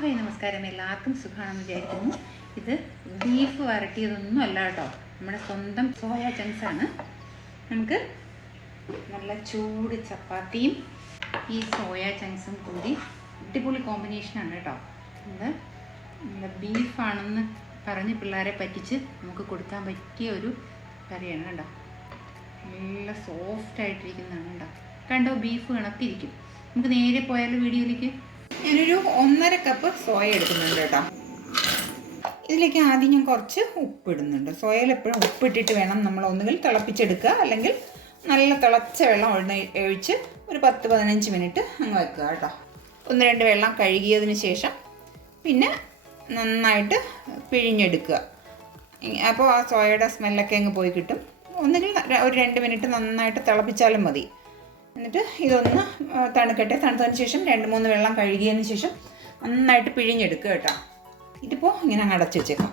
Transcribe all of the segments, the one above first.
Hi നമസ്കാരം. എല്ലാവർക്കും സുഖമാണെന്ന് വിചാരിക്കുന്നു. ഇത് ബീഫ് വരട്ടിയതൊന്നും അല്ല കേട്ടോ, നമ്മുടെ സ്വന്തം സോയ ചങ്ക്സ് ആണ്. നമുക്ക് നല്ല ചൂട് ചപ്പാത്തിയും ഈ സോയ ചങ്ക്സും കൂടി അടിപൊളി കോമ്പിനേഷനാണ് കേട്ടോ. നമ്മുടെ ബീഫാണെന്ന് പറഞ്ഞ് പിള്ളേരെ പറ്റിച്ച് നമുക്ക് കൊടുക്കാൻ പറ്റിയ ഒരു കറിയാണ് കേട്ടോ. നല്ല സോഫ്റ്റായിട്ടിരിക്കുന്നതാണ് കേട്ടോ. കണ്ടോ, ബീഫ് കണക്കിരിക്കും. നമുക്ക് നേരെ പോയാലും വീഡിയോയിലേക്ക്. ഞാനൊരു 1.5 കപ്പ് സോയ എടുക്കുന്നുണ്ട് കേട്ടോ. ഇതിലേക്ക് ആദ്യം ഞാൻ കുറച്ച് ഉപ്പിടുന്നുണ്ട്. സോയയിൽ എപ്പോഴും ഉപ്പിട്ടിട്ട് വേണം നമ്മൾ ഒന്നുകിൽ തിളപ്പിച്ചെടുക്കുക, അല്ലെങ്കിൽ നല്ല തിളച്ച വെള്ളം ഒഴിച്ച് ഒരു 10-15 മിനിറ്റ് അങ്ങ് വെക്കുക കേട്ടോ. 1-2 വെള്ളം കഴുകിയതിന് ശേഷം പിന്നെ നന്നായിട്ട് പിഴിഞ്ഞെടുക്കുക. അപ്പോൾ ആ സോയയുടെ സ്മെല്ലൊക്കെ അങ്ങ് പോയി കിട്ടും. ഒന്നുകിൽ ഒരു 2 മിനിറ്റ് നന്നായിട്ട് തിളപ്പിച്ചാലും മതി. എന്നിട്ട് ഇതൊന്ന് തണുക്കട്ടെ. തണുത്തതിന് ശേഷം 2-3 വെള്ളം കഴുകിയതിന് ശേഷം നന്നായിട്ട് പിഴിഞ്ഞെടുക്കുക കേട്ടോ. ഇതിപ്പോൾ ഇങ്ങനെ അങ്ങ് അടച്ച് വെച്ചേക്കാം.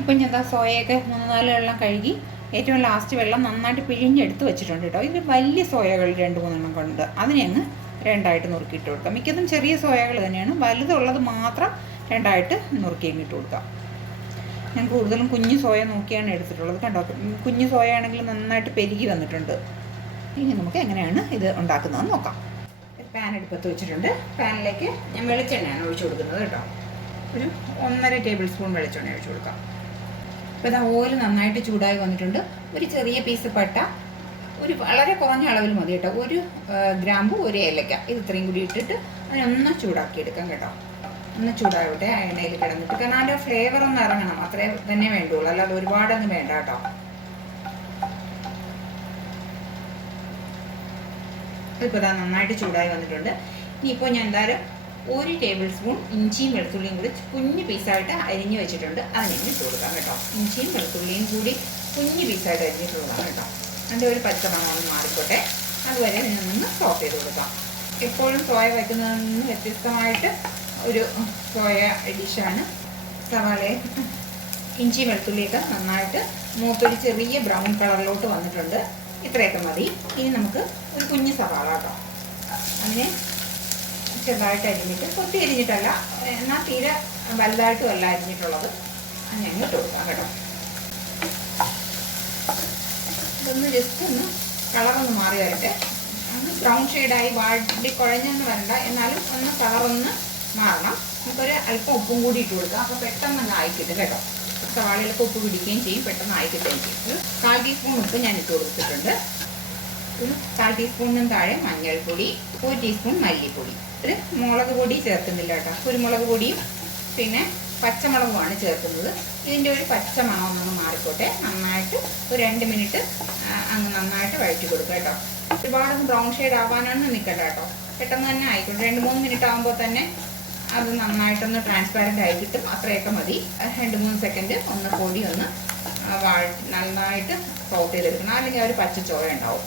ഇപ്പം ഞാൻ സോയയൊക്കെ 3-4 വെള്ളം കഴുകി ഏറ്റവും ലാസ്റ്റ് വെള്ളം നന്നായിട്ട് പിഴിഞ്ഞെടുത്ത് വെച്ചിട്ടുണ്ട് കേട്ടോ. ഇത് വലിയ സോയകൾ 2-3 കൊണ്ട് അതിനെ അങ്ങ് 2ആയിട്ട് നുറുക്കിയിട്ട് കൊടുക്കാം. മിക്കതും ചെറിയ സോയകൾ തന്നെയാണ്. വലുതുള്ളത് മാത്രം 2ആയിട്ട് നുറുക്കി അങ്ങ് ഇട്ട് കൊടുക്കാം. ഞാൻ കൂടുതലും കുഞ്ഞു സോയ നോക്കിയാണ് എടുത്തിട്ടുള്ളത്. കണ്ടോ, കുഞ്ഞു സോയ ആണെങ്കിൽ നന്നായിട്ട് പെരുകി വന്നിട്ടുണ്ട്. ഇനി നമുക്ക് എങ്ങനെയാണ് ഇത് ഉണ്ടാക്കുന്നതെന്ന് നോക്കാം. പാൻ എടുപ്പത്ത് വെച്ചിട്ടുണ്ട്. പാനിലേക്ക് ഞാൻ വെളിച്ചെണ്ണയാണ് ഒഴിച്ചു കൊടുക്കുന്നത് കേട്ടോ. ഒരു 1.5 ടേബിൾ സ്പൂൺ വെളിച്ചെണ്ണ ഒഴിച്ചു കൊടുക്കാം. ഇപ്പോൾ ഇത് ഓയിൽ നന്നായിട്ട് ചൂടായി വന്നിട്ടുണ്ട്. ഒരു ചെറിയ പീസ് പട്ട, ഒരു വളരെ കുറഞ്ഞ അളവിൽ മതി കേട്ടോ. 1 ഗ്രാമ്പു, 1 ഏലക്ക, ഇത് ഇത്രയും കൂടി ഇട്ടിട്ട് അതിനൊന്ന് ചൂടാക്കി എടുക്കാം കേട്ടോ. ഒന്ന് ചൂടാവട്ടെ ആ എണ്ണയിൽ കിടന്നിട്ട്. കാരണം അതിൻ്റെ ഫ്ലേവർ ഒന്ന് ഇറങ്ങണം, അത്രേ തന്നെ വേണ്ടുള്ളൂ, അല്ലാതെ ഒരുപാടൊന്നും വേണ്ട കേട്ടോ. ഇപ്പോൾ നന്നായിട്ട് ചൂടായി വന്നിട്ടുണ്ട്. ഇനിയിപ്പോൾ ഞാൻ എന്തായാലും 1 ടേബിൾ സ്പൂൺ ഇഞ്ചിയും വെളുത്തുള്ളിയും കൂടി കുഞ്ഞു പീസായിട്ട് അരിഞ്ഞ് വെച്ചിട്ടുണ്ട്. അതിനെ ഇട്ട് കൊടുക്കാം കേട്ടോ. ഇഞ്ചിയും വെളുത്തുള്ളിയും കൂടി കുഞ്ഞു പീസായിട്ട് അരിഞ്ഞിട്ടുള്ളതാണ് കേട്ടോ. അതിൻ്റെ ഒരു പച്ച മണം മാറിക്കോട്ടെ, അതുവരെ നിന്നൊന്ന് സോട്ട് ചെയ്ത് കൊടുക്കാം. എപ്പോഴും സോയ വയ്ക്കുന്നതിൽ നിന്ന് വ്യത്യസ്തമായിട്ട് ഒരു സോയ ഡിഷാണ്. സവാളയും ഇഞ്ചി വെളുത്തുള്ളിയൊക്കെ നന്നായിട്ട് മൂത്തൊരു ചെറിയ ബ്രൗൺ കളറിലോട്ട് വന്നിട്ടുണ്ട്. ഇത്രയൊക്കെ മതി. ഇനി നമുക്ക് ഒരു കുഞ്ഞു സവാള കേട്ടോ, അതിനെ ചെറുതായിട്ട് അരിഞ്ഞിട്ട്, കൊത്തി അരിഞ്ഞിട്ടല്ല, എന്നാൽ തീരെ വലുതായിട്ടും അല്ല അരിഞ്ഞിട്ടുള്ളത്, അങ്ങനെ ഇട്ട് കൊടുക്കാം കേട്ടോ. ഇതൊന്ന് ജസ്റ്റ് ഒന്ന് കളറൊന്ന് മാറി വരട്ടെ. ഒന്ന് ബ്രൗൺ ഷെയ്ഡായി വാടി കുഴഞ്ഞൊന്നും വരണ്ട, എന്നാലും ഒന്ന് കളറൊന്ന് മാറണം. നമുക്കൊരു അല്പം ഉപ്പും കൂടി ഇട്ട് കൊടുക്കാം. അപ്പോൾ പെട്ടെന്ന് അങ്ങ് ആയിക്കിട്ടും കേട്ടോ. സവാളയിലൊക്കെ ഉപ്പ് പിടിക്കുകയും ചെയ്യും, പെട്ടെന്ന് ആയിക്കിട്ടുകയും ചെയ്യും. ഒരു 1/4 ടീസ്പൂൺ ഉപ്പ് ഞാൻ ഇട്ട് കൊടുത്തിട്ടുണ്ട്. ഒരു 1/4 ടീസ്പൂണിനും താഴെ മഞ്ഞൾപ്പൊടി, 1 ടീസ്പൂൺ മല്ലിപ്പൊടി, ഒരു മുളക് പൊടി ചേർക്കുന്നില്ല കേട്ടോ. കുരുമുളക് പൊടിയും പിന്നെ പച്ചമുളകുമാണ് ചേർക്കുന്നത്. ഇതിൻ്റെ ഒരു പച്ച മണം ഒന്നങ്ങ് മാറിക്കോട്ടെ. നന്നായിട്ട് ഒരു 2 മിനിറ്റ് അങ്ങ് നന്നായിട്ട് വഴറ്റി കൊടുക്കുക കേട്ടോ. ഒരുപാടൊന്ന് ബ്രൗൺ ഷെയ്ഡ് ആവാനാണ് നിൽക്കണ്ട കേട്ടോ. പെട്ടെന്ന് തന്നെ ആയിക്കോട്ടെ. 2-3 മിനിറ്റ് ആകുമ്പോൾ തന്നെ അത് നന്നായിട്ടൊന്ന് ട്രാൻസ്പാരൻ്റ് ആയി കിട്ടും. അത്രയൊക്കെ മതി. 2-3 സെക്കൻഡ് ഒന്ന് പൊടി ഒന്ന് നന്നായിട്ട് സോട്ട് ചെയ്തെടുക്കണം, അല്ലെങ്കിൽ ഒരു പച്ച ചോയ ഉണ്ടാവും.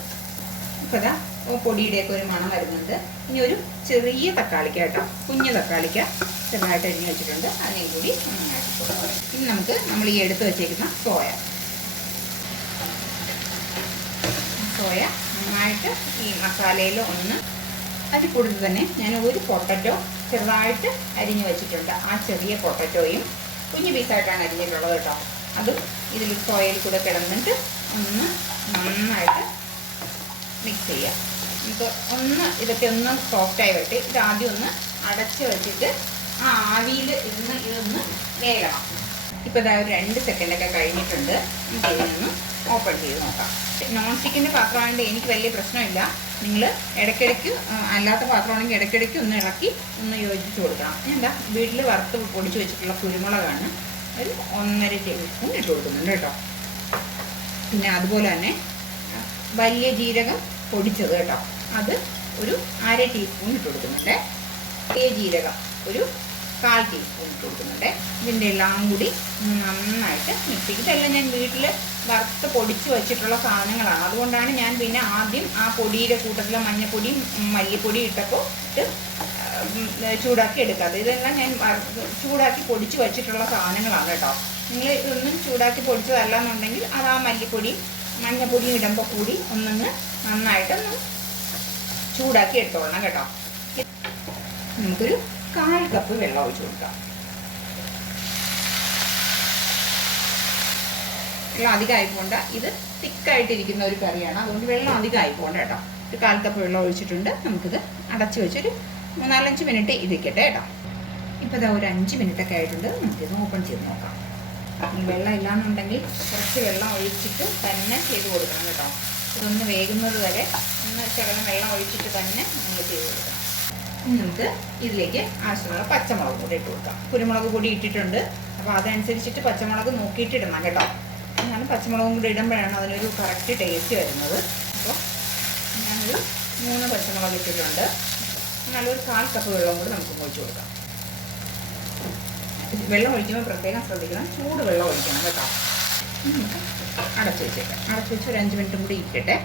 അപ്പോൾ ഇതാ പൊടിയുടെയൊക്കെ ഒരു മണം വരുന്നുണ്ട്. ഇനി ഒരു ചെറിയ തക്കാളിക്ക കേട്ടോ, കുഞ്ഞു തക്കാളിക്ക ചെറുതായിട്ട് അരിഞ്ഞ് വെച്ചിട്ടുണ്ട്, അതിനെയും കൂടി നന്നായിട്ട് കൊടുക്കാം. ഇനി നമുക്ക് നമ്മൾ ഈ എടുത്ത് വെച്ചേക്കുന്ന സോയ നന്നായിട്ട് ഈ മസാലയിൽ ഒന്ന് അതിൽ കൂടുതൽ തന്നെ ഞാൻ ഒരു പൊട്ടറ്റോ ചെറുതായിട്ട് അരിഞ്ഞ് വെച്ചിട്ടുണ്ട്. ആ ചെറിയ പൊട്ടറ്റോയും കുഞ്ഞു പീസായിട്ടാണ് അരിഞ്ഞിട്ടുള്ളത് കേട്ടോ. അതും ഇതിൽ സോയയിൽ കൂടെ കിടന്നിട്ട് ഒന്ന് നന്നായിട്ട് മിക്സ് ചെയ്യാം. നമുക്ക് ഇതൊക്കെ ഒന്ന് സോഫ്റ്റായി വരട്ടെ. ഇത് ആദ്യം ഒന്ന് അടച്ച് വെച്ചിട്ട് ആ ആവിയിൽ ഇരുന്ന് ഇതൊന്ന് വേഗണം. ഇപ്പോൾ ഇതാ ഒരു 2 സെക്കൻഡൊക്കെ കഴിഞ്ഞിട്ടുണ്ട്. നമുക്ക് ഇതിനൊന്ന് ഓപ്പൺ ചെയ്ത് നോക്കാം. നോൺ സ്റ്റിക്കിൻ്റെ പാത്രമായതുകൊണ്ട് എനിക്ക് വലിയ പ്രശ്നമില്ല. നിങ്ങൾ ഇടയ്ക്കിടയ്ക്ക് അല്ലാത്ത പാത്രമാണെങ്കിൽ ഇടയ്ക്കിടയ്ക്ക് ഒന്ന് ഇളക്കി ഒന്ന് യോജിച്ച് കൊടുക്കണം. ഞാൻ എന്താ വീട്ടിൽ വറുത്ത് പൊടിച്ച് വെച്ചിട്ടുള്ള കുരുമുളകാണ് ഒരു 1.5 ടേബിൾ സ്പൂൺ ഇട്ട് കൊടുക്കുന്നുണ്ട് കേട്ടോ. പിന്നെ അതുപോലെ തന്നെ വലിയ ജീരകം പൊടിച്ചത് കേട്ടോ, അത് ഒരു 1/2 ടീസ്പൂൺ ഇട്ട് കൊടുക്കുന്നുണ്ട്. വലിയ ജീരകം ഒരു 1/4 ടീസ്പൂൺ ഇട്ട് കൊടുക്കുന്നുണ്ട്. ഇതിൻ്റെ എല്ലാം കൂടി നന്നായിട്ട് മിക്സ് ചെയ്യും. ഇതെല്ലാം ഞാൻ വീട്ടിൽ വറുത്ത് പൊടിച്ച് വെച്ചിട്ടുള്ള സാധനങ്ങളാണ്. അതുകൊണ്ടാണ് ഞാൻ പിന്നെ ആദ്യം ആ പൊടിയുടെ കൂട്ടത്തിലെ മഞ്ഞപ്പൊടിയും മല്ലിപ്പൊടിയും ഇട്ടപ്പോൾ ചൂടാക്കി എടുക്കാതെ. ഇതെല്ലാം ഞാൻ ചൂടാക്കി പൊടിച്ച് വെച്ചിട്ടുള്ള സാധനങ്ങളാണ് കേട്ടോ. നിങ്ങൾ ഇതൊന്നും ചൂടാക്കി പൊടിച്ചതല്ല എന്നുണ്ടെങ്കിൽ അത് ആ മല്ലിപ്പൊടിയും മഞ്ഞപ്പൊടിയും ഇടുമ്പോൾ കൂടി ഒന്നൊന്ന് നന്നായിട്ടൊന്ന് ചൂടാക്കി എടുത്തോളണം കേട്ടോ. നമുക്കൊരു 1/4 കപ്പ് വെള്ളം ഒഴിച്ച് കൊടുക്കാം. വെള്ളം അധികം ആയിപ്പോണ്ട, ഇത് തിക്കായിട്ടിരിക്കുന്ന ഒരു കറിയാണ്, അതുകൊണ്ട് വെള്ളം അധികം ആയിപ്പോണ്ട കേട്ടോ. ഒരു 1/4 കപ്പ് വെള്ളം ഒഴിച്ചിട്ടുണ്ട്. നമുക്കിത് അടച്ചു വെച്ചൊരു 3-4 മിനിറ്റ് ഇതിരിക്കട്ടെ കേട്ടോ. ഇപ്പോൾ ഇതാ ഒരു 5 മിനിറ്റൊക്കെ ആയിട്ടുണ്ട്. നമുക്കിത് ഓപ്പൺ ചെയ്ത് നോക്കാം. വെള്ളം ഇല്ലാന്നുണ്ടെങ്കിൽ കുറച്ച് വെള്ളം ഒഴിച്ചിട്ട് തന്നെ ചെയ്ത് കൊടുക്കണം കേട്ടോ. ഇതൊന്ന് വേകുന്നത് വരെ ഒന്ന് ശകലം വെള്ളം ഒഴിച്ചിട്ട് തന്നെ നമ്മൾ ചെയ്ത് കൊടുക്കണം. ഇനി നമുക്ക് ഇതിലേക്ക് ആവശ്യമുള്ള പച്ചമുളക് കൂടി ഇട്ട് കൊടുക്കാം. കുരുമുളക് പൊടി ഇട്ടിട്ടുണ്ട്, അപ്പോൾ അതനുസരിച്ചിട്ട് പച്ചമുളക് നോക്കിയിട്ട് ഇടണം കേട്ടോ. ഞാൻ പച്ചമുളകും കൂടി ഇടുമ്പോഴാണ് അതിനൊരു കറക്റ്റ് ടേസ്റ്റ് വരുന്നത്. അപ്പോൾ ഞാനൊരു 3 പച്ചമുളക് ഇട്ടിട്ടുണ്ട്. നല്ലൊരു 1/4 കപ്പ് വെള്ളം കൂടി നമുക്ക് ഒഴിച്ച് കൊടുക്കാം. വെള്ളം ഒഴിക്കുമ്പോൾ പ്രത്യേകം ശ്രദ്ധിക്കണം, ചൂട് വെള്ളം ഒഴിക്കണം കേട്ടോ. നമുക്ക് അടച്ച് വെച്ചേക്കാം. അടച്ച് വെച്ച് ഒരു 5 മിനിറ്റും കൂടി ഇരിക്കട്ടെ.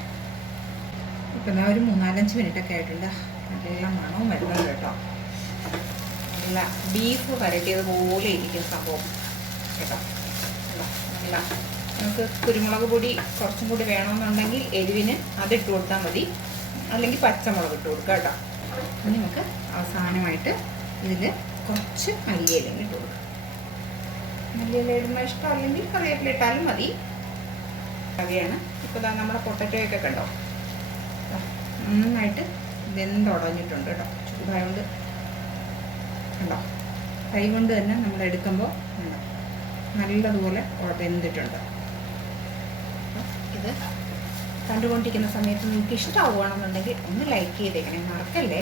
ഇപ്പം എന്നാൽ ഒരു 3-4 മിനിറ്റൊക്കെ ആയിട്ടുണ്ട്. നല്ല മണവും വരുന്നത് കേട്ടോ. നല്ല ബീഫ് വരട്ടിയതുപോലെ ഇരിക്കുന്ന സംഭവം കേട്ടോ. നല്ല നമുക്ക് കുരുമുളക് പൊടി കുറച്ചും കൂടി വേണമെന്നുണ്ടെങ്കിൽ എരിവിന് അതിട്ട് കൊടുത്താൽ മതി, അല്ലെങ്കിൽ പച്ചമുളക് ഇട്ട് കൊടുക്കുക കേട്ടോ. ഇനി നമുക്ക് അവസാനമായിട്ട് ഇതിൽ കുറച്ച് മല്ലിയില ഇട്ട് കൊടുക്കാം. മല്ലിയില ഇടുമ്പോൾ ഇഷ്ടം, അല്ലെങ്കിൽ കറിവേപ്പില ഇട്ടാലും മതി. കറിയാണ്. ഇപ്പോൾ ഇതാ നമ്മുടെ പൊട്ടറ്റോയൊക്കെ കണ്ടോ, നന്നായിട്ട് വെന്തുടഞ്ഞിട്ടുണ്ട് കേട്ടോ. ചൂടായതുകൊണ്ട് കണ്ടോ, കൈ കൊണ്ട് തന്നെ നമ്മൾ എടുക്കുമ്പോൾ കണ്ടോ നല്ലതുപോലെ വെന്തിട്ടുണ്ട്. ഇത് കണ്ടുകൊണ്ടിരിക്കുന്ന സമയത്ത് നിങ്ങൾക്ക് ഇഷ്ടമാവുകയാണെന്നുണ്ടെങ്കിൽ ഒന്ന് ലൈക്ക് ചെയ്തേക്കണേ, മറക്കല്ലേ.